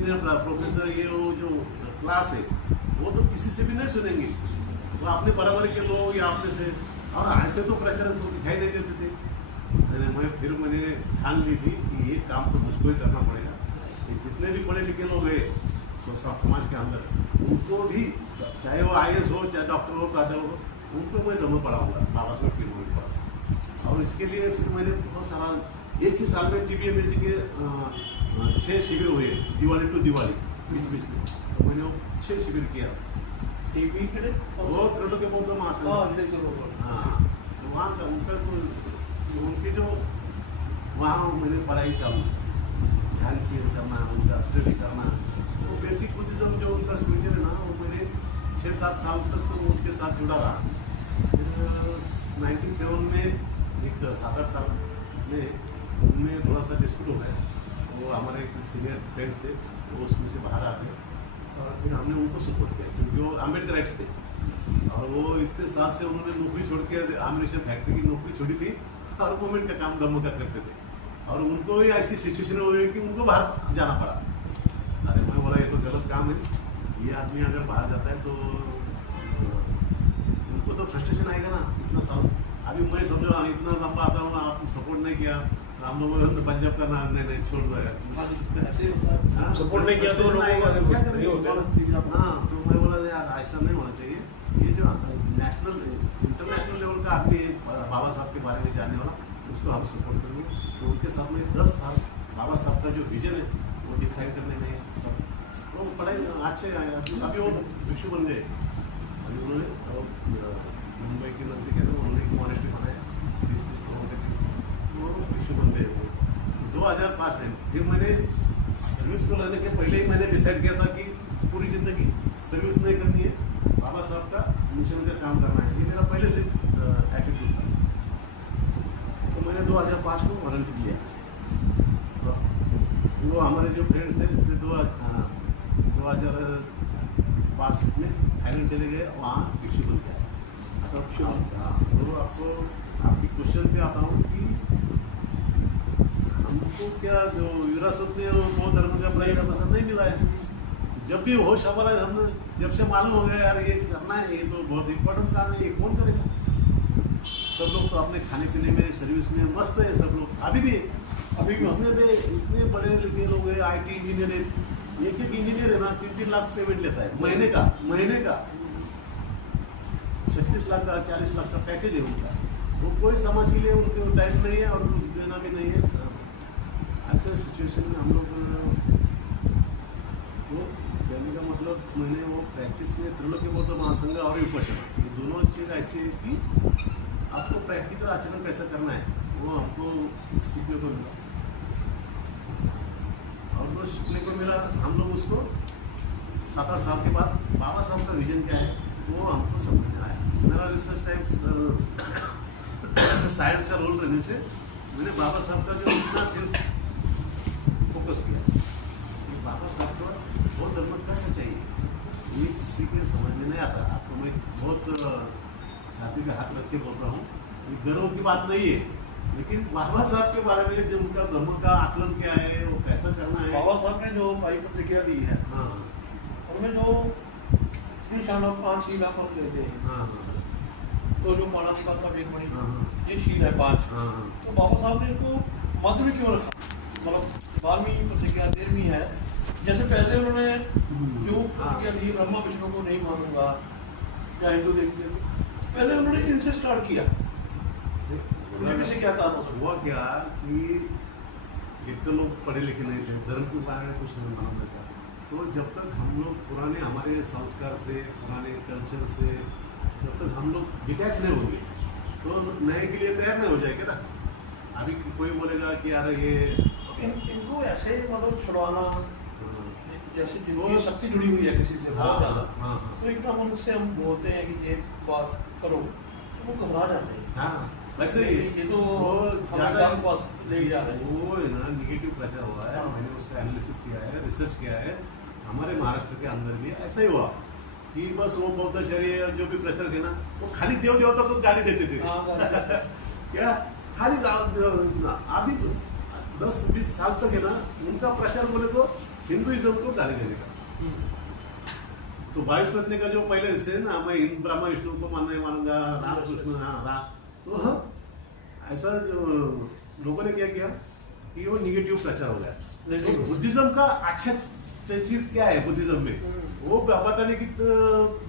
Professor ये वो जो क्लास है वो तो किसी से भी नहीं सुनेंगे, वो अपने बराबर के लोग या अपने से, और ऐसे तो प्रचार तो दिखाई नहीं देते थे। मैंने ठान ली थी कि ये काम तो मुझको ही करना पड़ेगा। जितने भी पढ़े लिखे लोग हैं समाज के अंदर, उनको भी चाहे वो IAS हो चाहे डॉक्टर हो प्राध्यापक हो, उनको मैं दम पढ़ाऊँगा बाबा साहब की मूवी पर। और इसके लिए फिर मैंने बहुत सारा, एक ही साल में TBMG के 6 शिविर हुए, दिवाली टू दिवाली बीच में, तो मैंने वो 6 शिविर किया। टीबी के वो त्रिलोक के बौद्ध महासंघ, हाँ, तो वहाँ का उनका तो उनके जो वहाँ मैंने पढ़ाई चालू, ध्यान कीर्तन करना, उनका स्टडी करना, वो बेसिक बुद्धिज्म जो उनका स्पिरिचुअल है ना, वो मैंने 6-7 साल तक तो उनके साथ जुड़ा रहा। फिर 97 में एक 7-8 साल में उनमें थोड़ा सा डिस्प्यूट हो गया। वो हमारे कुछ सीनियर फ्रेंड्स थे, वो उसमें से बाहर आ गए और फिर हमने उनको सपोर्ट किया, क्योंकि वो अम्बेडकराइट्स थे और वो इतने साल से उन्होंने नौकरी छोड़ के आमिनेशन फैक्ट्री की नौकरी छोड़ी थी और गवर्नमेंट का काम दम का करते थे, और उनको भी ऐसी सिचुएशन हो गई कि उनको बाहर जाना पड़ा। अरे मैं बोला ये तो गलत काम है, ये आदमी अगर बाहर जाता है तो उनको तो फ्रस्ट्रेशन आएगा ना। इतना साल अभी मैं समझो इतना लंबा आता हूँ, आपने सपोर्ट नहीं किया, हम लोगों ने पंजाब का नाम नहीं छोड़ दो यार, ऐसे ही होता है। सपोर्ट नहीं किया तो क्या करेंगे। हाँ, तो मैं बोला यार ऐसा नहीं होना चाहिए। ये जो नेशनल इंटरनेशनल लेवल का आदमी है बाबा साहब के बारे में जानने वाला, उसको हम सपोर्ट करेंगे। तो उनके साथ में 10 साल बाबा साहब का जो विजन है वो डिफाइन करने में सब तो पढ़ाई अच्छे आए। अभी वो भिक्षु बन गए, अभी उन्होंने मुंबई के नजदीक है, उन्होंने एक मॉनेस्ट्री बनाया, 30-30 करोड़ के, वो भिक्षु बन गए। 2005 में फिर मैंने सर्विस को लेने के पहले ही मैंने डिसाइड किया था कि पूरी ज़िंदगी सर्विस नहीं करनी है, बाबा साहब का मिशन का काम करना है। ये मेरा पहले से एटीट्यूड था। तो मैंने 2005 को वॉलंटियर लिया। वो हमारे जो फ्रेंड्स हैं 2005 में थाईलैंड चले गए, वहाँ भिक्षु बन गया। तो आपको आपकी क्वेश्चन पे आता हूँ कि हमको क्या जो विरासत में वो धर्म का पढ़ाई का पसंद नहीं मिला है। जब भी होश हमारा, हम जब से मालूम हो गया यार ये करना है, ये तो बहुत इंपॉर्टेंट काम है, ये कौन करेगा। सब लोग तो अपने खाने पीने में सर्विस में मस्त है, सब लोग अभी भी इतने बड़े लिखे लोग हैं, IT इंजीनियर है, एक इंजीनियर है ना 3-3 लाख पेमेंट लेता है महीने का 36 लाख का 40 लाख का पैकेज है उनका। वो कोई समाज के लिए उनके टाइम नहीं है और कुछ देना भी नहीं है। ऐसे सिचुएशन में हम लोग वो कहने का मतलब, मैंने वो प्रैक्टिस में त्रिलोक के बौद्ध महासंघ और विपश्यना, ये दोनों चीज़ ऐसी है कि आपको प्रैक्टिकल आचरण कैसा करना है वो हमको सीखने को मिला। और वो सीखने को मिला, हम लोग उसको 7-8 साल के बाद बाबा साहब का विजन क्या है वो हमको समझ में आया। मेरा रिसर्च टाइप साइंस का रोल रहने से मैंने बाबा साहब का जो इतना फोकस किया कि बाबा साहब का बहुत धर्म कैसा चाहिए, ये किसी के समझ में नहीं आता। आपको मैं बहुत छाती पे हाथ रख के बोल रहा हूँ, ये गर्व की बात नहीं है, लेकिन बाबा साहब के बारे में जो उनका धर्म का आकलन क्या है, वो कैसा करना है। बाबा साहब ने जो भाई प्रतिक्रिया दी है, हाँ, उनमें जो 5 शील आप लेते हैं, हाँ, तो जो मानव का वेदमणि, हाँ, ये शील है 5। हाँ, तो बाबा साहब ने इनको मध्य में क्यों रखा, मतलब 12वीं प्रतिक्रिया 13वीं है। जैसे पहले उन्होंने जो प्रतिक्रिया दी ब्रह्मा विष्णु को नहीं मानूंगा या हिंदू देखते, पहले उन्होंने इनसे स्टार्ट किया। से क्या काम हो सकता हुआ क्या कि इतने लोग पढ़े लिखे नहीं थे, धर्म के बारे में कुछ नहीं मालूम था। तो जब तक हम लोग पुराने हमारे संस्कार से, पुराने कल्चर से जब तक हम लोग डिटैच नहीं होंगे तो नए के लिए तैयार नहीं हो जाएंगे ना। अभी कोई बोलेगा कि यार ये इनको ऐसे मतलब छुड़वाना, जैसे जिनको शक्ति जुड़ी हुई है किसी से बहुत ज़्यादा, तो एकदम उनसे हम बोलते हैं कि ये बात करो तो वो घबरा जाते हैं। हाँ, वैसे ये तो ज़्यादा पास ले जा रहे हैं, वो है ना निगेटिव प्रचार हुआ है। मैंने उसका एनालिसिस किया है, रिसर्च किया है, हमारे महाराष्ट्र के अंदर भी ऐसा ही हुआ कि बस वो बौद्धाचार्य जो भी प्रचारक है ना, वो खाली देव देवता को गाली देते थे। क्या खाली अभी 10-20 साल तक है ना, उनका प्रचार बोले तो हिंदुइज्म को गाली देने का। तो 22 पत्नी का जो पहले हिस्से है ना, मैं ब्रह्मा विष्णु को मानूंगा, राम कृष्ण, हाँ राम, तो हाँ ऐसा जो लोगों ने क्या किया कि वो निगेटिव प्रचार हो गया। तो बुद्धिज्म का अच्छा चीज क्या है बुद्धिज्म में, वो बताने की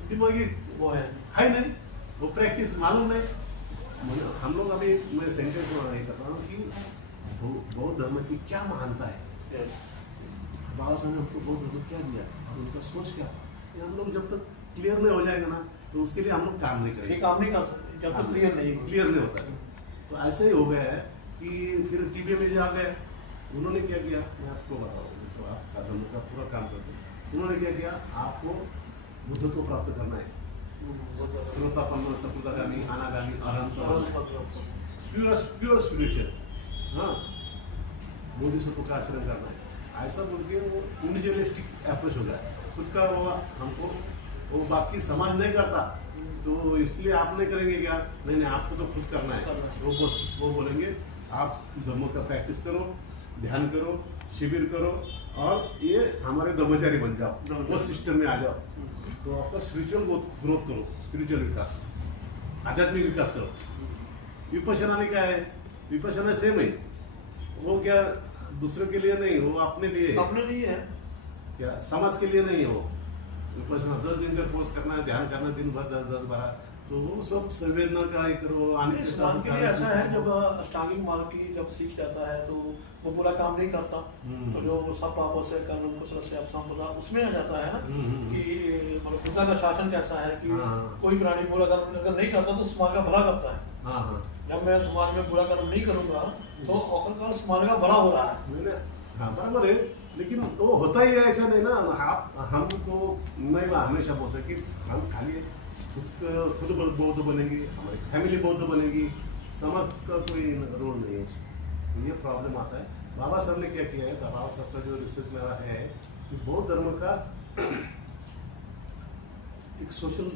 दिमागी वो है नहीं, वो प्रैक्टिस मालूम नहीं। हम लोग अभी मैं सेंटेंस ये करता हूँ कि बौद्ध धर्म की क्या महानता है, बाबा साहब ने हमको बौद्ध धर्म क्या दिया और उनका सोच क्या, ये हम लोग जब तक क्लियर नहीं हो जाएगा ना तो उसके लिए हम लोग काम नहीं करेंगे, काम नहीं कर सकते जब तक क्लियर नहीं होता है। तो ऐसे ही हो गया है कि फिर टीवी में जा गए, उन्होंने क्या किया मैं आपको बताऊँ, तो आपका धर्म का पूरा काम करते हैं। उन्होंने क्या किया, आपको बुद्ध को प्राप्त करना है, श्रोतापन्न, सपुतागामी, अनागामी, अनंत, प्योर स्पिरिचुअल, हाँ बोधिसत्व का आचरण करना है, ऐसा बोल के वो इंडिविजुअलिस्टिक अप्रोच हो गया। खुद का वो हमको वो बाकी समाज नहीं करता, तो इसलिए आप नहीं करेंगे क्या, नहीं आपको तो खुद करना है। वो बोलेंगे आप धर्म का प्रैक्टिस करो, ध्यान करो, शिविर करो और ये हमारे ब्रह्मचारी बन जाओ, वो सिस्टम में आ जाओ, तो आपका स्पिरिचुअल ग्रोथ करो, स्पिरिचुअल विकास, आध्यात्मिक विकास करो। विपश्यना में क्या है, विपश्यना सेम है, वो क्या दूसरे के लिए नहीं, वो अपने लिए है, क्या समाज के लिए नहीं है। वो विपश्यना 10 दिन का कोर्स करना है, ध्यान करना दिन भर 10-12, तो वो सब संवेदना का ही करो। इस्लाम के लिए ऐसा है, जब अष्टांगिक मार्ग की जब सीख जाता है तो वो पूरा काम नहीं करता, तो जो सब पापों से कर्म कुशल से अपना उसमें आ जाता है ना कि मतलब पिता का शासन कैसा है कि कोई प्राणी पूरा कर्म अगर नहीं करता तो समाज का भला करता है। जब मैं समाज में पूरा कर्म नहीं करूंगा तो आखिरकार समाज का भला हो रहा है। हाँ बराबर है, लेकिन वो होता ही है ऐसा नहीं ना। आप हम तो नहीं हमेशा बोलते हैं कि हम खाली खुद बौद्ध बनेंगे, हमारी फैमिली बौद्ध बनेगी, समाज का कोई रोल नहीं है इसमें। ये प्रॉब्लम आता है। बाबा साहब ने क्या किया है, बाबा साहब का जो रिसर्च मेरा है कि बौद्ध धर्म का एक सोशल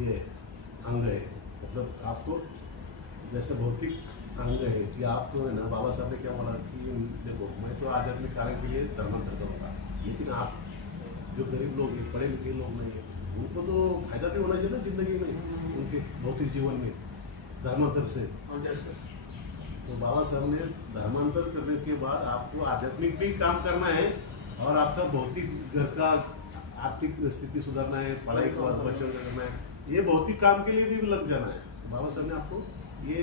ये अंग है, मतलब आपको जैसे भौतिक अंग है कि आप तो है ना, बाबा साहब ने क्या बोला कि देखो मैं तो आध्यात्मिक कार्य के लिए धर्मांतर करूँगा, लेकिन आप जो गरीब लोग हैं, पढ़े लिखे लोग नहीं है, उनको तो फायदा भी होना चाहिए ना जिंदगी में, उनके भौतिक जीवन में धर्मांतर से। तो बाबा साहब ने धर्मांतर करने के बाद आपको आध्यात्मिक भी काम करना है और आपका भौतिक घर का आर्थिक स्थिति सुधारना है, पढ़ाई को बच्चों का करना है, ये भौतिक काम के लिए भी लग जाना है। बाबा साहब ने आपको ये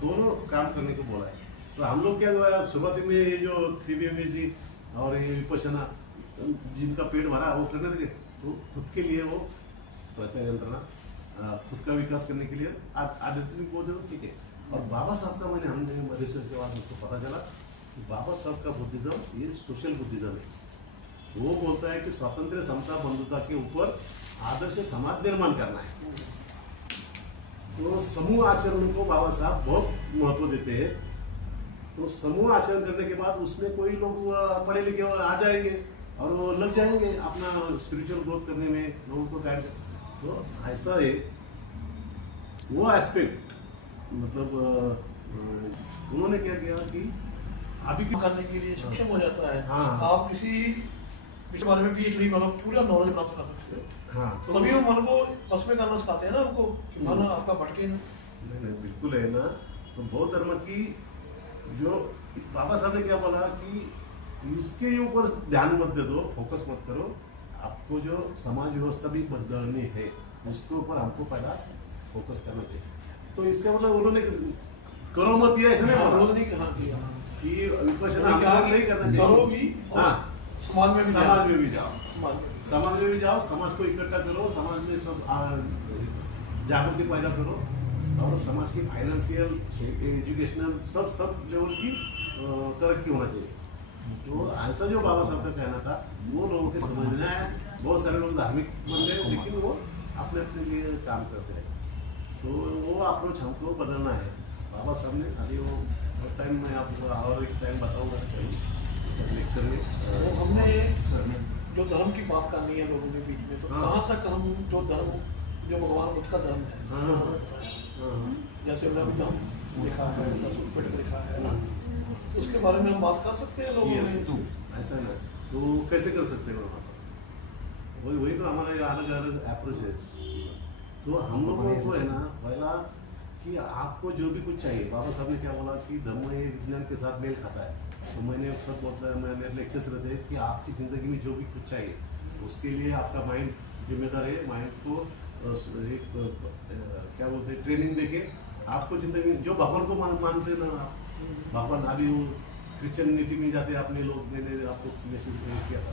दोनों काम करने को बोला है। तो हम लोग क्या हुआ शुरुआती में ये जो त्रिवेणी जी और ये विपश्यना जिनका पेट भरा वो करने लगे, तो खुद के लिए वो प्रचार यंत्रणा खुद का विकास करने के लिए आध्यात्मिक बोध ठीक है। और बाबा साहब का हमने रिसर्च के बाद मुझको पता चला कि बाबा साहब का बुद्धिज्म ये सोशल बुद्धिज्म है। वो बोलता है कि स्वातंत्र्य, समता, बंधुता के ऊपर आदर्श समाज निर्माण करना है। तो समूह आचरण को बाबा साहब बहुत महत्व देते हैं। तो समूह आचरण करने के बाद उसमें कोई लोग पढ़े लिखे आ जाएंगे और वो लग जाएंगे अपना स्पिरिचुअल ग्रोथ करने में, लोगों को गाइड। तो ऐसा है वो एस्पेक्ट, मतलब उन्होंने क्या किया कि अभी करने के लिए सक्षम हो जाता है। हाँ। आप किसी विषय बारे में भी एक मतलब पूरा नॉलेज प्राप्त कर सकते हो। हाँ, तो तभी वो मन को बस में करना सिखाते हैं ना उनको, मन आपका भटके ना। नहीं बिल्कुल है ना। तो बौद्ध धर्म की जो बाबा साहब ने क्या बोला कि इसके ऊपर ध्यान मत दे दो, फोकस मत करो, आपको जो समाज व्यवस्था भी बदलनी है उसके ऊपर हमको पहला फोकस करना चाहिए। तो इसका मतलब उन्होंने करो मत दिया, ऐसा नहीं कि विपश्यना नहीं करना चाहिए, करो भी, हाँ समाज में भी जाओ, समाज में भी जाओ, समाज को इकट्ठा करो, समाज में सब जागृति पैदा करो और समाज की फाइनेंशियल, एजुकेशनल सब लेवल की तरक्की होना चाहिए। तो ऐसा जो बाबा साहब का कहना था वो लोगों के समझ में आया। बहुत सारे लोग धार्मिक बन गए, लेकिन वो अपने अपने लिए काम करते हैं। तो वो अप्रोच हमको बदलना है। बाबा साहब ने अभी वो टाइम में आपको और एक टाइम बताऊंगा लेक्चर में। वो हमने जो धर्म की बात करनी है लोगों के बीच में, तो कहाँ तक हम जो धर्म जो भगवान बुद्ध का धर्म है, जैसे हमने धर्म लिखा है, लिखा है, उसके बारे में हम बात कर सकते हैं लोगों में। ऐसा ना तो कैसे कर सकते हैं वहाँ पर? वही वही तो हमारा अलग अलग अप्रोच है तो हम लोगों को है ना पहला कि आपको जो भी कुछ चाहिए, बाबा साहब ने क्या बोला कि धर्म ये विज्ञान के साथ मेल खाता है। तो मैंने सब बोलता है, मेरे लेक्चर्स रहते हैं कि आपकी ज़िंदगी में जो भी कुछ चाहिए उसके लिए आपका माइंड जिम्मेदार है। माइंड को एक क्या बोलते हैं ट्रेनिंग देके आपको ज़िंदगी में जो भगवान को मानते हैं ना आप, भगवान अभी वो क्रिश्चियनिटी में जाते हैं अपने लोग, मैंने आपको मैसेज किया था,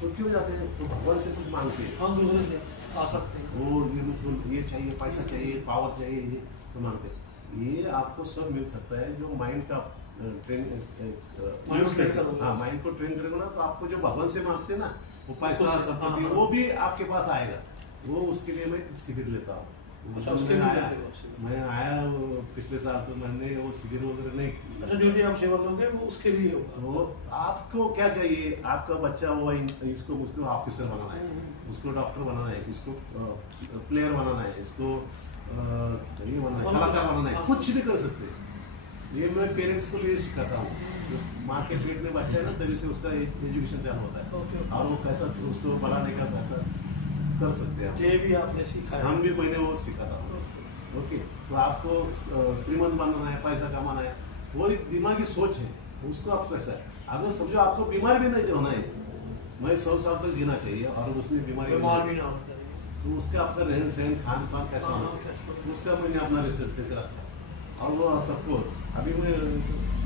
तो क्यों जाते हैं? तो भगवान से कुछ मांगते हैं, हम दूसरे से आ सकते हैं, वो ये मुझको ये चाहिए, पैसा चाहिए, पावर चाहिए, ये तो मांगते हैं। ये आपको सब मिल सकता है जो माइंड का ट्रेन यूज करेगा। हाँ, माइंड को ट्रेन करेगा ना तो आपको जो भगवान से मांगते हैं ना वो पैसा संपत्ति वो भी आपके पास आएगा। वो उसके लिए मैं शिविर लेता हूँ। अच्छा, उसके लिए मैं आया पिछले साल तो मैंने वो शिविर वगैरह नहीं किया। अच्छा, जो भी आप सेवा लोगे वो उसके लिए होगा। तो आपको क्या चाहिए? आपका बच्चा वो इसको मुझको ऑफिसर बनाना है, उसको डॉक्टर बनाना है, इसको प्लेयर बनाना है, इसको ये बनना है, कलाकार बनाना है, कुछ भी कर सकते हैं। ये मैं पेरेंट्स को लिए सिखाता हूँ। माँ के पेट में बच्चा है ना तभी से उसका एजुकेशन चालू होता है और वो कैसा उसको बढ़ाने का कैसा कर सकते हैं। ये भी आपने सीखा है? हम भी मैंने वो सिखाता हूँ। ओके, तो आपको श्रीमंत बनना है, पैसा कमाना है, वो एक दिमागी सोच है, उसको आप कैसा है। अगर समझो आपको बीमार भी नहीं होना है, मैं 100 साल तक जीना चाहिए और उसमें बीमारी बीमार भी ना होना चाहिए, तो उसका आपका रहन सहन खान पान कैसा होना है उसका मैंने अपना रिसर्च करके रखा और वो सबको अभी मैं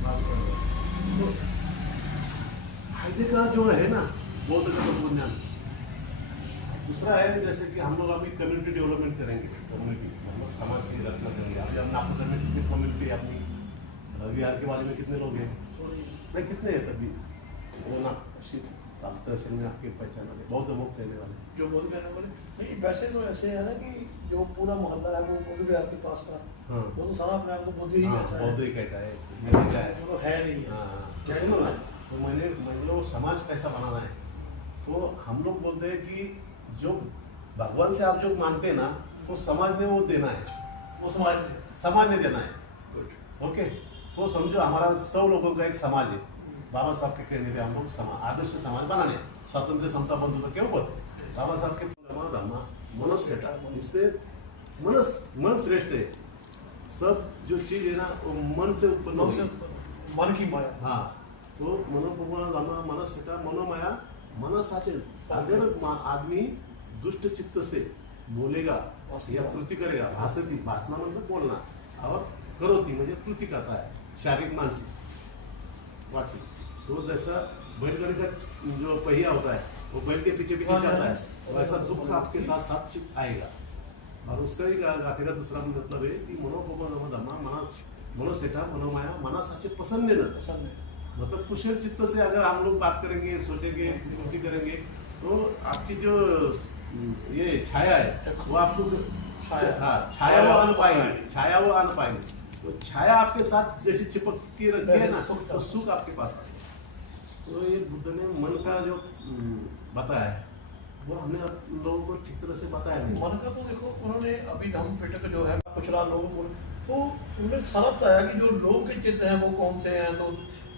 बात कर रहा हूँ। तो फायदे का जो है ना बौद्ध का तत्वज्ञान। दूसरा है जैसे कि हम लोग अभी कम्युनिटी डेवलपमेंट करेंगे, कम्युनिटी मतलब समाज की रचना करेंगे। अभी हम नागपुर में कितनी कम्युनिटी अपनी बिहार के बारे में कितने लोग हैं? नहीं कितने हैं तभी वो ना तहसील में आपके पहचान वाले बहुत मुक्त रहने वाले जो बौद्ध कहने वाले नहीं। वैसे तो ऐसे है ना कि जो पूरा मोहल्ला है वो बौद्ध विहार के पास का, हाँ, वो तो सारा अपने आप को बौद्ध ही कहता है। बौद्ध ही कहता है, मैंने क्या है वो तो है नहीं है। हाँ, तो सुनो ना, तो मैंने मतलब समाज कैसा बनाना है। तो हम लोग बोलते हैं कि जो भगवान से आप जो मानते हैं ना तो समाज ने वो देना है, वो समाज ने देना है। ओके, तो समझो हमारा 100 लोगों का एक समाज है। बाबा साहब के कहने पे हम लोग समाज आदर्श समाज बनाने, स्वतंत्र समता बंधुता क्यों बोलते? बाबा साहब के मनुष्य इसमें मन श्रेष्ठ है। सब जो चीज है ना वो मन से उत्पन्न होती है, मन की माया। हाँ, तो मनस्यता मनोमाया मन साचे। अगर आदमी दुष्ट चित्त से बोलेगा या कृति करेगा, भाषती भाषणा मतलब बोलना और करोती म्हणजे कृति करता है शारीरिक मानसिक वाचिक। तो जैसा बैलगाड़ी का जो पहिया होता है वो बैल के पीछे पीछे चलता है, वैसा दुख आपके साथ साथ आएगा। और उसका ही गाथे का दूसरा मतलब है कि मनोसेटा मनोमाया मना साचे पसंद न, मतलब कुशल चित्त से अगर हम लोग बात करेंगे, सोचेंगे, स्मृति करेंगे तो आपकी जो ये छाया है वो आपको हाँ छाया वो आन पाएंगे, छाया वो आन पाएंगे। तो छाया आपके साथ जैसी चिपक के रखी है ना तो सुख आपके पास आएगा। तो ये बुद्ध ने मन का जो बताया है वो हमने लोगों को ठीक तरह से बताया नहीं। मन का तो देखो उन्होंने अभी हम पिटक जो है कुछ लोगों को तो उन्होंने सारा बताया कि जो लोग के चित्त हैं वो कौन से हैं, तो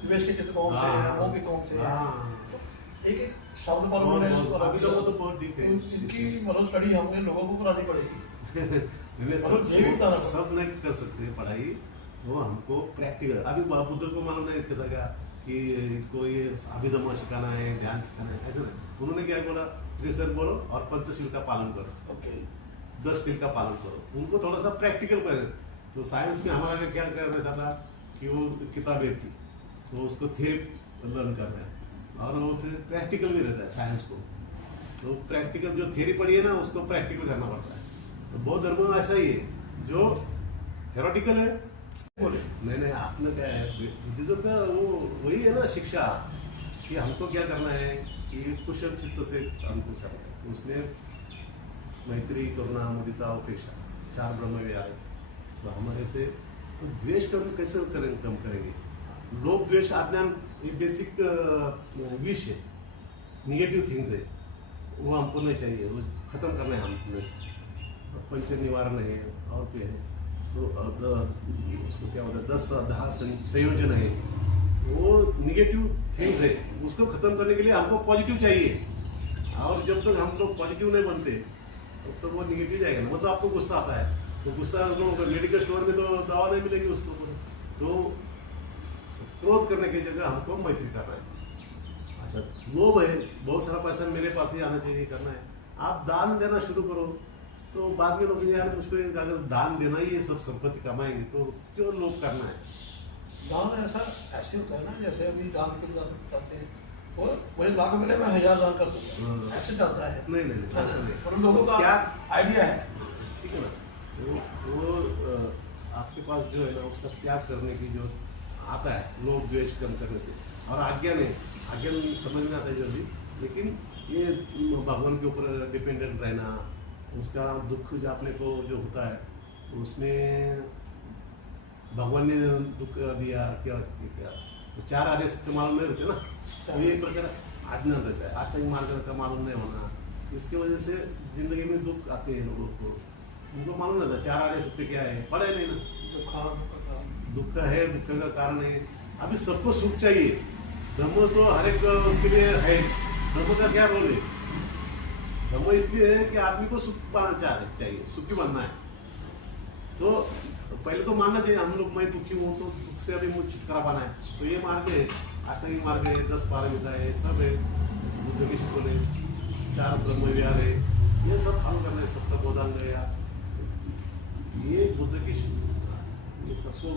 द्वेष के चित्त कौन से हैं, वो के कौन से हैं। तो एक एक शब्द पर उन्होंने अभी लोगों तो बहुत डीप है, इनकी मतलब स्टडी हमें लोगों को करानी पड़ेगी। सब नहीं कर सकते पढ़ाई, वो हमको प्रैक्टिकल। अभी बुद्ध को मालूम नहीं था कि इनको ये अभिधम्म सिखाना है, ध्यान सिखाना है, ऐसा नहीं। उन्होंने क्या बोला, त्रिशूल बोलो और पंचशील का पालन करो। ओके, 10 शील का पालन करो। उनको थोड़ा सा प्रैक्टिकल करें। तो साइंस में हमारा क्या कर रहा था कि वो किताबें थी तो उसको थियरी लर्न कर रहे हैं और वो प्रैक्टिकल भी रहता है साइंस को। तो प्रैक्टिकल जो थियरी पढ़ी है ना उसको प्रैक्टिकल करना पड़ता है। तो बौद्ध धर्म में ऐसा ही है जो थ्योरेटिकल है बोले नहीं आपने क्या है बुद्धिज्म का वो वही है ना शिक्षा कि हमको क्या करना है कि कुशल चित्त से हमको करना है। तो उसमें मैत्री, करुणा, मुदिता, उपेक्षा 4 ब्रह्म विहार। तो हमारे से तो द्वेष कर्म कैसे करेंगे, कम करेंगे? लोभ द्वेष अज्ञान ये बेसिक विष है, निगेटिव थिंग्स है, वो हमको नहीं चाहिए, वो खत्म करना है हमको। पंच निवारण है और क्या है तो उसको क्या होता है 10 संयोजन है, वो निगेटिव थिंग्स है, उसको खत्म करने के लिए हमको पॉजिटिव चाहिए। और जब तक हम लोग पॉजिटिव नहीं बनते तब तक वो निगेटिव जाएगा ना। मतलब आपको गुस्सा आता है तो गुस्सा तो मेडिकल स्टोर में तो दवा नहीं मिलेगी उसको, तो क्रोध करने की जगह हमको मैत्री करना है। अच्छा, लोभ है, बहुत सारा पैसा मेरे पास ही आना चाहिए करना है, आप दान देना शुरू करो तो बाद में लोग यार उसको अगर दान देना ही ये सब संपत्ति कमाएंगे तो क्यों लोभ करना है। दान ऐसे होता है ना, जैसे अभी दान के लिए चाहते हैं और मुझे लाख मिले मैं 1000 दान कर दूंगा, ऐसे चलता है। नहीं ऐसा नहीं। और उन लोगों का क्या आइडिया है, ठीक है ना, वो आपके पास जो है ना उसका त्याग करने की जो आता है, लोभ द्वेष कम करने से, और आज्ञा में समझ में आता है जो भी, लेकिन ये भगवान के ऊपर डिपेंडेंट रहना, उसका दुख जो अपने को जो होता है तो उसमें भगवान ने दुख दिया क्या तो 4 आर्य सत्य मालूम नहीं रहते ना, तो ये प्रकार अज्ञान रहता है, आत्मिक मार्ग का मालूम नहीं होना, इसकी वजह से जिंदगी में दुख आते हैं लोगों को, उनको मालूम नहीं था 4 आर्य सत्य क्या है, पढ़े नहीं ना। दुख है, दुख का कारण है। अभी सबको सुख चाहिए, ब्रह्म तो हर एक उसके लिए है, ब्रह्म का क्या रोल है, ब्रह्म इसलिए है कि आदमी को सुख पाना चाहिए, सुखी बनना है। तो पहले तो मानना चाहिए हम लोग, मैं दुखी हूँ तो दुख से अभी मुझे छुटकारा पाना है, तो ये मार्ग है, आत्मिक मार्ग है, 10-12 विधा है, सब है, बुद्ध की शिकल है, 4 ब्रह्म विहार है, ये सब फॉलो करना है, सप्त बोधांग है, ये बुद्ध की शिकल, ये सबको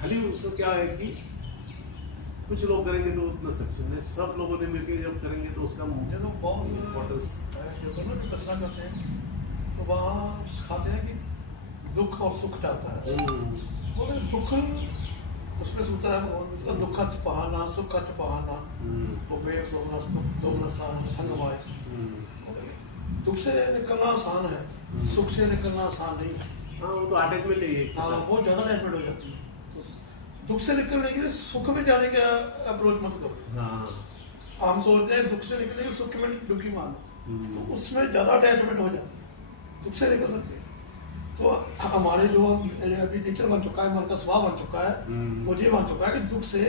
खाली उसको क्या है कि कुछ लोग करेंगे तो उतना सक्षम है, सब लोगों ने मिलकर जब करेंगे तो उसका मुझे तो बहुत इम्पोर्टेंस कसना करते हैं तो वहाँ सिखाते हैं कि दुख और सुख चलता है, बोले दुख उसमें सूत्र है भगवान, दुख पहाना सुख पहाना, वो बेव संगमाए, दुख से निकलना आसान है, सुख से निकलना आसान नहीं है। हाँ, वो तो अटैचमेंट है, हाँ, बहुत ज़्यादा अटैचमेंट हो जाती है, तो दुख से निकलने के लिए सुख में जाने का अप्रोच मत करो। हाँ, हम सोचते हैं दुख से निकलने के सुख में डुबकी मारना, तो उसमें ज़्यादा अटैचमेंट हो जाती है, दुख से निकल सकते हैं। तो हमारे जो अभी नेचर बन चुका है, मन का स्वभाव बन चुका है, मुझे बन चुका है कि दुख से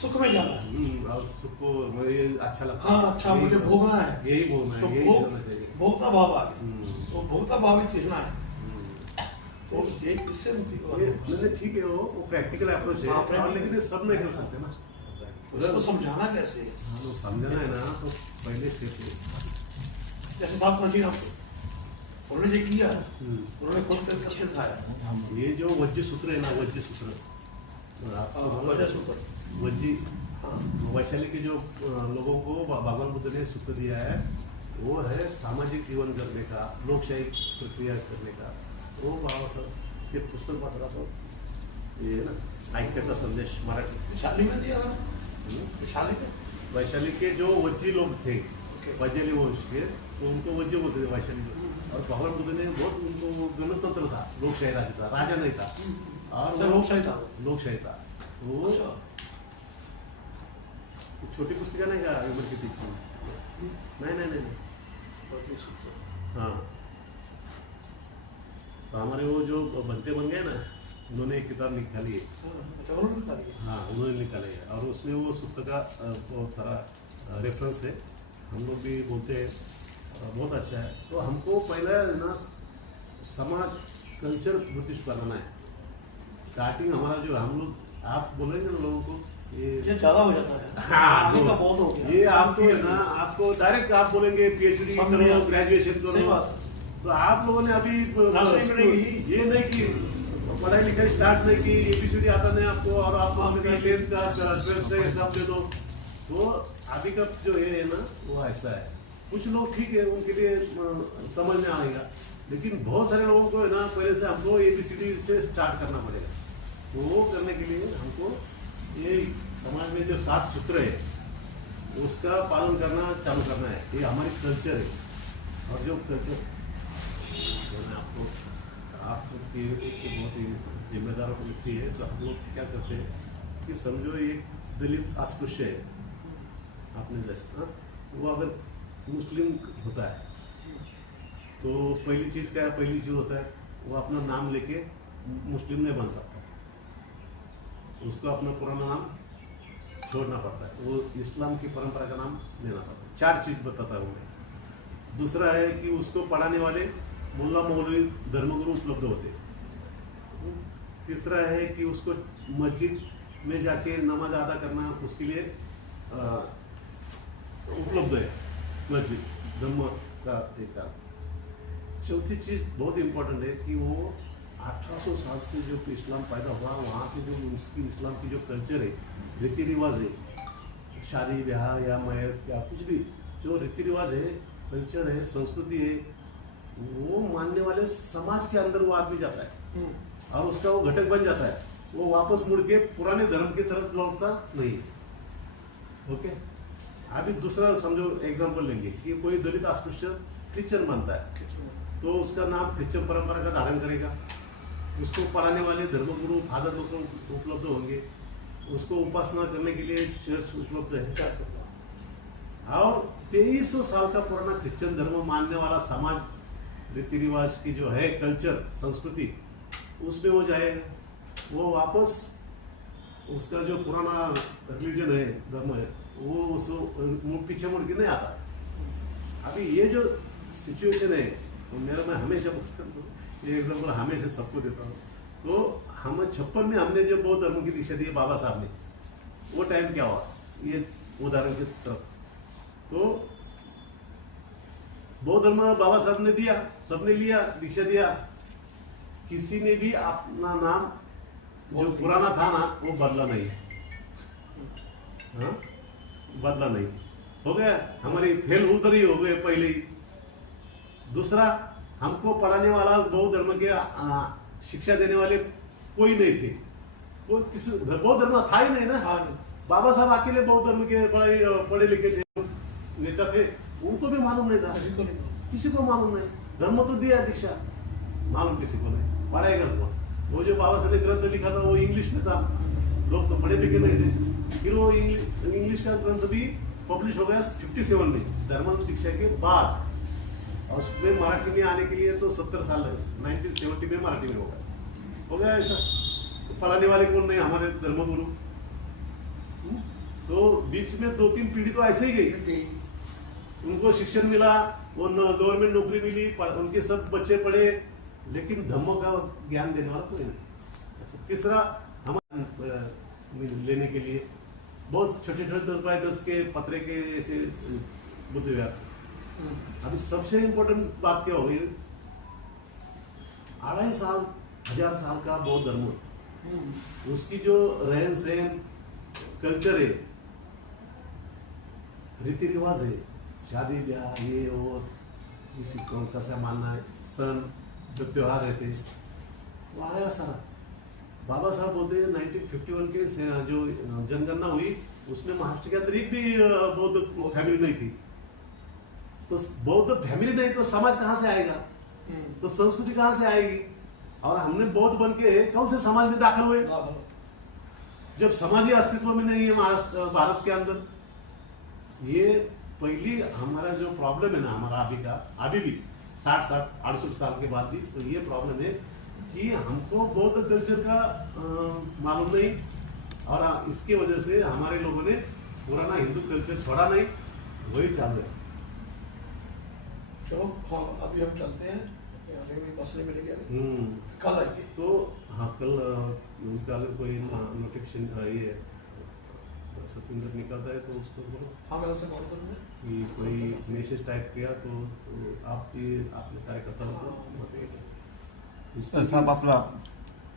सुख में जाना है, और सुख को मुझे अच्छा लगता है। हाँ, अच्छा मुझे भोगना है, यही भोगना है, तो यही करना चाहिए। भोगता भाव आ गया, तो भोगता भाव ही चीजना है, तो ये इससे मुक्ति को नहीं ठीक है, वो प्रैक्टिकल अप्रोच है, हाँ, लेकिन ये सब नहीं कर सकते ना, तो उसको समझाना कैसे है? हाँ, तो समझना है ना, तो पहले स्टेप है। जैसे साथ मंजी आपको उन्होंने ये किया, उन्होंने खुद करके दिखाया, ये जो वज्र सूत्र है ना, वज्र सूत्र, वजह सूत्र, वज्जी, वैशाली के जो लोगों को भगवान बुद्ध ने सूत्र दिया है, वो है सामाजिक जीवन करने का, लोकशाही प्रक्रिया करने का। वो बाबासाहेब हे पुस्तक वाचला तो ये ना ऐक्याचा संदेश मराठी शाली में दिया ना, शाली में वैशाली के जो वज्जी लोग थे, वैशाली वंश के, तो उनको वज्जी बोलते थे वैशाली लोग। और भगवान बुद्ध ने बहुत उनको गणतंत्र था, लोकशाही राज्य था, राजा नहीं था, और लोकशाही था, लोकशाही था। वो छोटी पुस्तिका नहीं का उम्र के पीछे, नहीं हाँ, तो हमारे वो जो बनते बन गए ना, उन्होंने एक किताब निकाली है, हाँ उन्होंने निकाली है, और उसमें वो सूत्र का बहुत सारा रेफरेंस है, हम लोग भी बोलते हैं, बहुत अच्छा है। तो हमको पहला ना समाज कल्चर बुद्धिस्ट बनाना है, स्टार्टिंग हमारा जो हम लोग आप बोलेंगे ना लोगों को ये ज्यादा हो जाता है, हाँ, तो बहुत हो गया, ये आपको है ना, आपको डायरेक्ट आप बोलेंगे PhD करो, ग्रेजुएशन करो, तो आप लोगों ने अभी ये नहीं कि पढ़ाई लिखाई स्टार्ट नहीं की, ABCD आता नहीं आपको, और आप 10th का 12th का एग्जाम दे दो, तो अभी का जो है ना वो ऐसा है। कुछ लोग ठीक है, उनके लिए समझ में आएगा, लेकिन बहुत सारे लोगों को है ना पहले से हमको ABCD से स्टार्ट करना पड़ेगा। तो वो करने के लिए हमको ये समाज में जो 7 सूत्र है उसका पालन करना चालू करना है, ये हमारी कल्चर है। और जो कल्चर आपको बहुत ही जिम्मेदार व्यक्ति है, तो हम लोग क्या करते हैं कि समझो एक दलित अस्पृश्य है, आपने जैसे वो अगर मुस्लिम होता है तो पहली चीज़ क्या है, पहली चीज़ होता है वो अपना नाम लेके मुस्लिम नहीं बन सकता, उसको अपना पुराना नाम छोड़ना पड़ता है, वो इस्लाम की परंपरा का नाम लेना पड़ता है। 4 चीज बताता हूँ मैं। दूसरा है कि उसको पढ़ाने वाले मुल्ला मौलवी धर्मगुरु उपलब्ध होते हैं। तीसरा है कि उसको मस्जिद में जाके नमाज अदा करना उसके लिए उपलब्ध है मस्जिद धर्म का एक। चौथी चीज बहुत इंपॉर्टेंट है कि वो 1800 साल से जो इस्लाम पैदा हुआ वहाँ से जो उसकी इस्लाम की जो कल्चर है, रीति रिवाज है, शादी ब्याह या मैत या कुछ भी जो रीति रिवाज है, कल्चर है, संस्कृति है, वो मानने वाले समाज के अंदर वो आदमी जाता है और उसका वो घटक बन जाता है। वो वापस मुड़ के पुराने धर्म की तरफ लौटता नहीं। ओके, अभी दूसरा समझो एग्जांपल लेंगे कि कोई दलित अस्पृश्य क्रिश्चियन बनता है तो उसका नाम क्रिश्चियन परंपरा का धारण करेगा। उसको पढ़ाने वाले धर्मगुरु फादर लोग उपलब्ध होंगे, उसको उपासना करने के लिए चर्च उपलब्ध है। और 2300 साल का पुराना क्रिश्चियन धर्म मानने वाला समाज, रीति रिवाज की जो है कल्चर, संस्कृति, उसमें वो जाएगा। वो वापस उसका जो पुराना रिलीजन है, धर्म है, वो उसको पीछे मुड़ के नहीं आता। अभी ये जो सिचुएशन है, तो मेरा मैं हमेशा ये एग्जाम्पल हमेशा सबको देता हूँ। तो हम 56 में हमने जो बौद्ध धर्म की दीक्षा दी बाबा साहब ने, वो टाइम क्या हुआ, ये उदाहरण की तरफ। तो बौद्ध धर्म बाबा साहब ने दिया, सबने लिया, दीक्षा दिया, किसी ने भी अपना नाम जो पुराना था ना वो बदला नहीं। हाँ, बदला नहीं, हो गया। हमारी फेल उधर ही हो गए पहले ही। दूसरा, हमको पढ़ाने वाला बौद्ध धर्म के शिक्षा देने वाले कोई नहीं थे। वो किसी बौद्ध धर्म था ही नहीं ना। बाबा साहब अकेले बौद्ध धर्म के पढ़े लिखे थे, नेता थे, उनको भी मालूम नहीं था, किसी को मालूम नहीं। धर्म तो दिया दीक्षा, मालूम किसी को नहीं, पढ़ाएगा तो। वो जो बाबा साहब ने ग्रंथ लिखा था वो इंग्लिश में था, लोग तो पढ़े लिखे नहीं थे। फिर वो इंग्लिश का ग्रंथ भी पब्लिश हो गया 57 में, धर्म दीक्षा के बाद। और उसमें मराठी में आने के लिए तो 70 साल लगे, 1970 में मराठी में हो गया ऐसा। तो पढ़ाने वाले कौन नहीं, हमारे धर्मगुरु। तो बीच में 2-3 पीढ़ी तो ऐसे ही गई, उनको शिक्षण मिला, वो गवर्नमेंट नौकरी मिली, उनके सब बच्चे पढ़े, लेकिन धर्म का ज्ञान देने वाला कोई नहीं। तीसरा, हमारे लेने के लिए बहुत छोटे छोटे 10 बाय 10 के पत्रे के ऐसे बुद्ध विहार। अभी सबसे इम्पोर्टेंट बात क्या होगी, 2,500 साल का बौद्ध धर्म, उसकी जो रहन सहन, कल्चर है, रीति रिवाज है, शादी ब्याह, ये और किसी को कैसा मानना है, सन जो त्योहार रहते, वो आया सारा। बाबा साहब बोलते हैं 1951 के जो जनगणना हुई उसमें महाराष्ट्र के अंदर एक भी बौद्ध फैमिली नहीं थी। तो बौद्ध फैमिली नहीं तो समाज कहाँ से आएगा, तो संस्कृति कहाँ से आएगी। और हमने बौद्ध बन के कौन से समाज में दाखिल हुए, जब समाज ही अस्तित्व में नहीं है भारत के अंदर। ये पहली हमारा जो प्रॉब्लम है ना, हमारा अभी भी 60-68 साल के बाद भी, तो ये प्रॉब्लम है कि हमको बौद्ध कल्चर का मालूम नहीं, और इसकी वजह से हमारे लोगों ने पुराना हिंदू कल्चर छोड़ा नहीं, वही चल रहा है। चलो हाँ, अभी हम चलते हैं, हमें भी मसले मिलेंगे, कल आएंगे। तो हाँ, कल उनका अगर कोई नोटिफिकेशन ये सत्येंद्र निकलता है तो उसको बोलो। हाँ, मैं उनसे कॉल करूँगा कि कोई मैसेज टाइप किया तो आपने कार्यकर्ता साहब आपका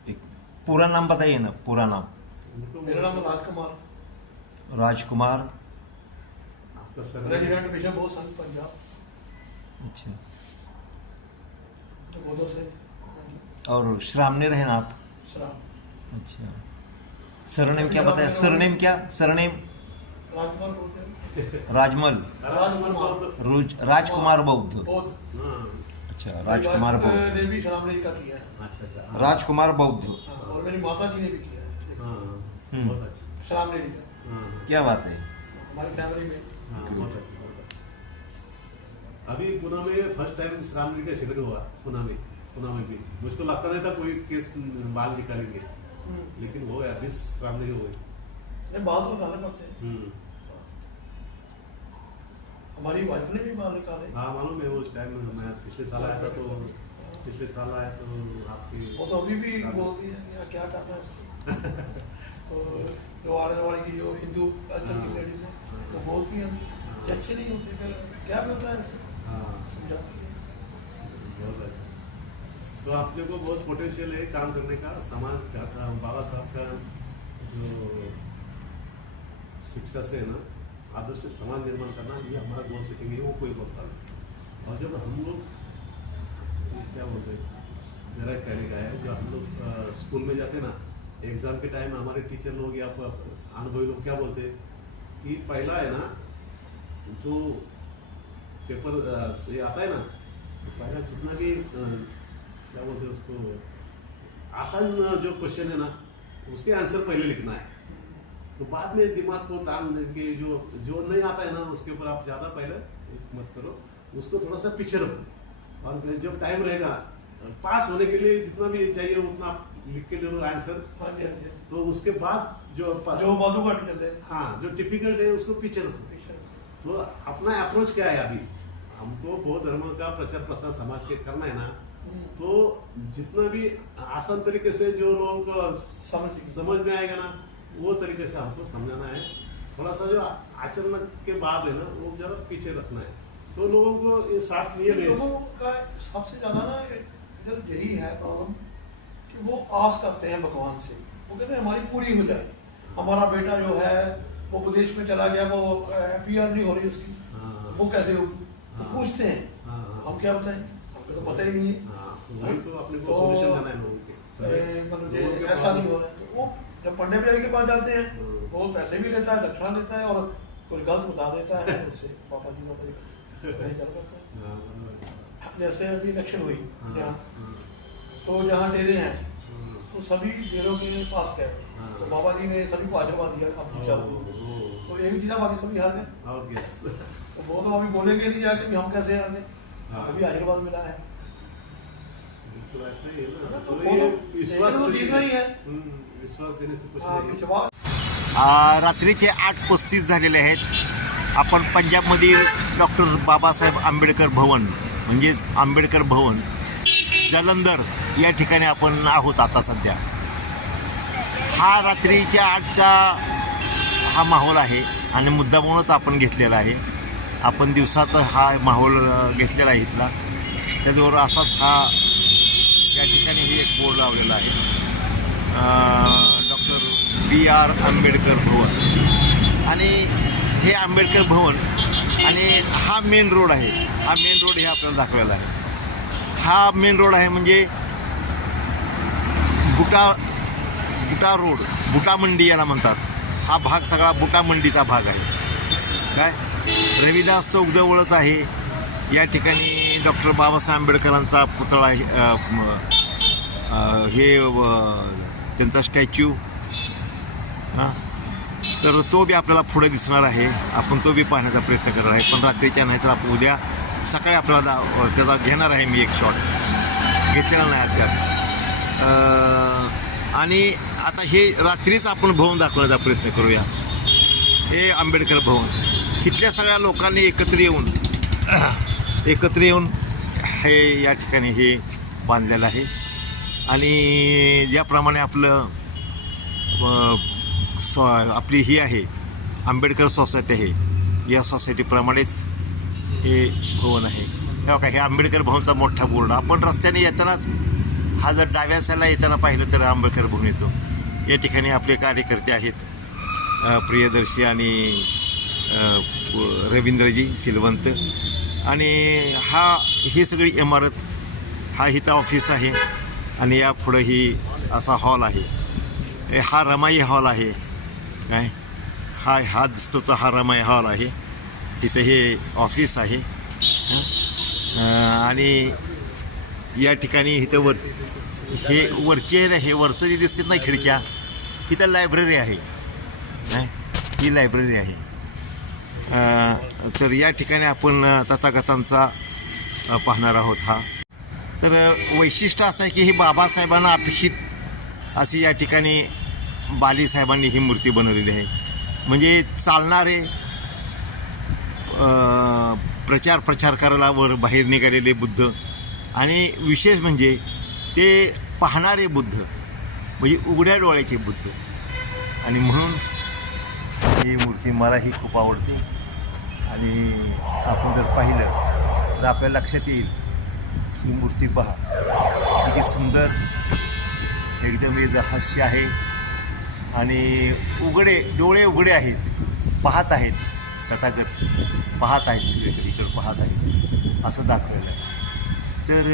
एक पूरा नाम बताइए ना, पूरा नाम। मेरा नाम राजकुमार। राजकुमार। आपका सर रेजिडेंट बिशप बोस संघ पंजाब। अच्छा, तो वो तो से और श्रामने रहे ना आप? श्राम। अच्छा, सरनेम क्या बताया? सरनेम क्या? सरनेम राजकुमार बोलते हैं। राजमल। राजकुमार बौद्ध। अच्छा, राजकुमार बौद्ध ने भी श्रामने का किया है। अच्छा, राजकुमार बौद्ध। और मेरी माता जी ने भी किया है। बहुत अच्छा, श्रामने का। क्या बात है, हमारी फैमिली में। बहुत अच्छा। अभी पुणे में फर्स्ट टाइम श्रामणी का शिविर हुआ, पुणे में भी। मुझको लगता नहीं था कोई केस बाल निकालेंगे, लेकिन हो गया, 20 श्रामणी हो गए। नहीं बाल तो निकालने पड़ते हैं। हमारी वाइफ ने भी बाल निकाले। हाँ मालूम है, उस टाइम में मैं पिछले साल आया था तो आपकी वो तो अभी भी बोलती है कि क्या करना है इसको। तो जो आने वाली की जो हिंदू कल्चर की लेडीज हैं वो बोलती हैं कि अच्छी नहीं होती, फिर क्या मिलता है इससे, समझाती है। बहुत अच्छा। तो आप लोगों को बहुत पोटेंशियल है काम करने का, समाज का, बाबा साहब का जो शिक्षा से है ना, आदर्श समाज निर्माण करना, ये हमारा गोल सेटिंग है, वो कोई बोलता नहीं। और जब हम लोग क्या बोलते हैं, मेरा कहने का है, जब हम लोग स्कूल में जाते ना, एग्जाम के टाइम हमारे टीचर लोग या अनुभवी लोग क्या बोलते हैं कि पहला है ना जो पेपर से आता है ना, तो पहला जितना भी क्या बोलते हैं उसको, आसान जो क्वेश्चन है ना उसके आंसर पहले लिखना है, तो बाद में दिमाग को तान देके जो नहीं आता है ना उसके ऊपर आप ज़्यादा पहले मत करो, उसको थोड़ा सा पीछे रखो, और जब टाइम रहेगा पास होने के लिए जितना भी चाहिए उतना आप लिख के ले लो आंसर। हाँ जी, हाँ जी। तो उसके बाद जो बाजू का टीचर है, हाँ जो टिपिकल है उसको पीछे रखो। तो अपना अप्रोच क्या है, अभी हमको बौद्ध धर्म का प्रचार प्रसार समाज के करना है ना, तो जितना भी आसान तरीके से जो लोगों को समझ में आएगा ना, वो तरीके से हमको समझाना है। थोड़ा सा जो आचरण के बाद है ना वो जरा पीछे रखना है, तो लोगों को ये साथ नहीं है। लोगों का सबसे ज्यादा ना इधर यही है प्रॉब्लम कि वो आस करते हैं भगवान से, वो कहते हैं हमारी पूरी हो जाए, हमारा बेटा जो है वो विदेश में चला गया, वो PR नहीं हो रही उसकी, वो कैसे होगी, तो पूछते हैं, हम क्या बताएं, हमको तो पता ही नहीं है। वही तो अपने को सॉल्यूशन देना है लोगों के, मतलब ऐसा नहीं हो रहा है, तो वो जब पंडित बिहारी के पास जाते हैं वो पैसे भी लेता है, दक्षिणा देता है, और कोई गलत बता देता है उससे पापा जी वही कर करते हैं। जैसे अभी इलेक्शन हुई यहाँ, तो जहाँ डेरे हैं तो सभी डेरों के पास गए, तो बाबा जी ने सभी को आशीर्वाद दिया आप जीत जाओगे, तो एक जीता बाकी सभी हार गए। तो वो तो अभी बोलेंगे नहीं जाके भी हम कैसे हार गए, अभी आशीर्वाद मिला है, तो ऐसा ही है ना, तो ये विश्वास तो जीतना ही है, विश्वास देने से कुछ नहीं। विश्वास रात्रीचे 8:35 झालेले आहेत। आपण पंजाबमधील डॉक्टर बाबासाहेब आंबेडकर भवन म्हणजेच आंबेडकर भवन जालंधर या ठिकाणी आपण आहोत आता सध्या। हा रात्रीच्या 8चा हा माहोल आहे आणि मुद्दामूनच आपण घेतलेला आहे। आपण दिवसाचा हा माहोल घेतलेला आहे इथला, त्याच्यावर असाच हा या ठिकाणी ही एक बोर्ड लावलेला आहे, डॉक्टर BR आंबेडकर भवन, आणि हे आंबेडकर भवन आणि हा मेन रोड आहे, हा मेन रोड हे आपल्याला दाखवायला आहे। हा मेन रोड आहे म्हणजे बुटा रोड, बुटा मंडी याला म्हणतात, हा भाग सगळा बुटा मंडीचा भाग आहे। काय रविदास चौक जवळच आहे, या ठिकाणी डॉक्टर बाबासाहेब आंबेडकरांचा पुतळा हे त्यांचा स्टॅच्यू, हां, तर तो बी आपल्याला पुढे दिसणार आहे, आपण तो बी पाहण्याचा प्रयत्न करणार आहे, पण रात्रीच्या नाही तर आपण उद्या सकाळी आपल्याला त्याचा घेणार आहे मी एक शॉट, घेतलेला नाही अद्याप। आणि आता हे रात्रीच आपण भवन दाखवण्याचा प्रयत्न करूया। हे आंबेडकर भवन इथल्या सगळ्या लोकांनी एकत्र येऊन हे या ठिकाणी हे बांधलेलं आहे, आणि ज्याप्रमाणे आपलं आपली ही आहे आंबेडकर सोसायटी आहे, या सोसायटीप्रमाणेच हे भवन आहे। हे बघा, हे आंबेडकर भवनचा मोठा बोर्ड, आपण रस्त्याने येतानाच हा जर डाव्या साईडला येताना पाहिलं तर आंबेडकर भवन येतो। या ठिकाणी आपले कार्यकर्ते आहेत, प्रियदर्शी आणि रवींद्रजी सिलवंत, आणि ही सगळी इमारत, हा इथं ऑफिस आहे, आणि या पुढं ही असा हॉल आहे, हा रमाई हॉल आहे। काय हा दिसतो तर हा रमाई हॉल आहे, तिथं हे ऑफिस आहे, आणि या ठिकाणी इथं हे वरचं जे दिसतात ना खिडक्या, इथं लायब्ररी आहे, ही लायब्ररी आहे। तर या ठिकाणी आपण तथागतांचा पाहणार आहोत। हा तर वैशिष्ट्य असं आहे की ही बाबासाहेबांना अपेक्षित अशी या ठिकाणी बाली साहेबांनी ही मूर्ती बनवलेली आहे। म्हणजे चालणारे प्रचार करायला वर बाहेर निघालेले बुद्ध आणि विशेष म्हणजे ते पाहणारे बुद्ध म्हणजे उघड्या डोळ्याचे बुद्ध. आणि म्हणून ही मूर्ती मलाही खूप आवडते. आणि आपण जर पाहिलं तर आपल्या लक्षात येईल ही मूर्ती पहा किती सुंदर, एकदम हास्य आहे आणि डोळे उघडे आहेत, पाहत आहेत, तथागत पाहत आहेत, सगळीकडे इकडं पाहत आहेत असं दाखवलेलं आहे. तर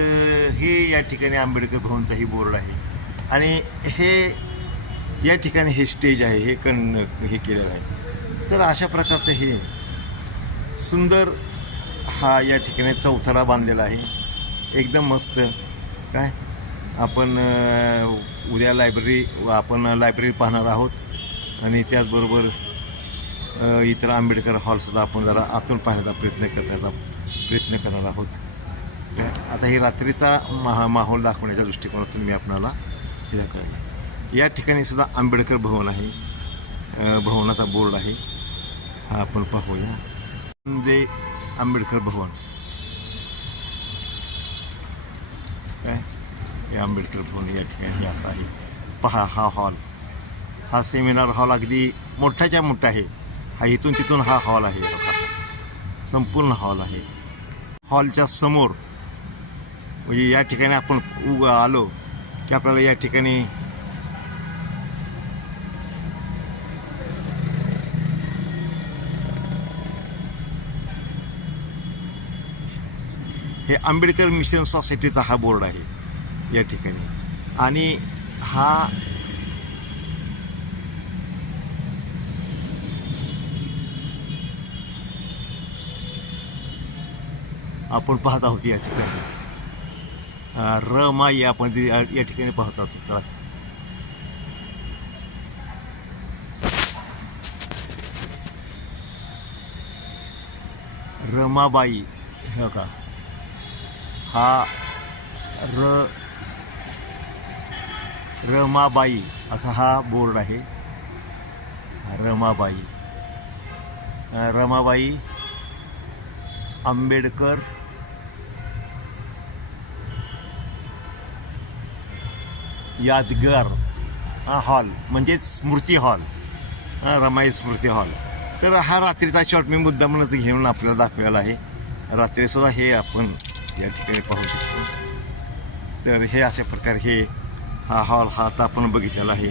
हे या ठिकाणी आंबेडकर भवनचाही बोर्ड आहे आणि हे या ठिकाणी हे स्टेज आहे, हे केलेलं आहे. तर अशा प्रकारचं हे सुंदर हा या ठिकाणी चौथरा बांधलेला आहे, एकदम मस्त. काय आपण उद्या लायब्ररी पाहणार आहोत आणि त्याचबरोबर इतर आंबेडकर हॉलसुद्धा आपण जरा आतून पाहण्याचा प्रयत्न करणार आहोत. काय आता ही रात्रीचा माहोल दाखवण्याच्या दृष्टिकोनातून मी आपणाला हे करेन. या ठिकाणी सुद्धा आंबेडकर भवन आहे, भवनाचा बोर्ड आहे, हा आपण पाहूया. म्हणजे आंबेडकर भवन काय हे आंबेडकर भवन या ठिकाणी असं आहे. पहा हा हॉल, हा सेमिनार हॉल अगदी मोठाच्या मोठा आहे. हा इथून तिथून हा हॉल आहे, संपूर्ण हॉल आहे. हॉलच्या समोर म्हणजे या ठिकाणी आपण आलो की आपल्याला या ठिकाणी हे आंबेडकर मिशन सोसायटीचा हा बोर्ड आहे या ठिकाणी. आणि हा आपण पाहत आहोत या ठिकाणी रमाई आपण या ठिकाणी पाहत आहोत. रमाबाई हो का, हा रमाबाई असा हा बोर्ड आहे. रमाबाई आंबेडकर यादगार हॉल म्हणजेच स्मृती हॉल, रमाई स्मृती हॉल. तर हा रात्रीचा शॉट मी मुद्दामूनच घेऊन आपल्याला दाखवलेला आहे. रात्रीसुद्धा हे आपण या ठिकाणी पाहू शकतो. तर हे अशा प्रकारे हा हॉल हा आता आपण बघितलेला आहे.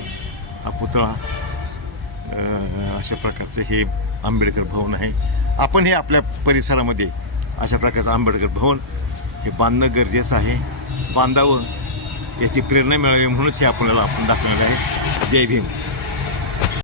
हा पुतळा अशा प्रकारचं हे आंबेडकर भवन आहे. आपण हे आपल्या परिसरामध्ये अशा प्रकारचं आंबेडकर भवन हे बांधणं गरजेचं आहे. बांधावं याची प्रेरणा मिळावी म्हणूनच हे आपण दाखवलेलं आहे. जय भीम.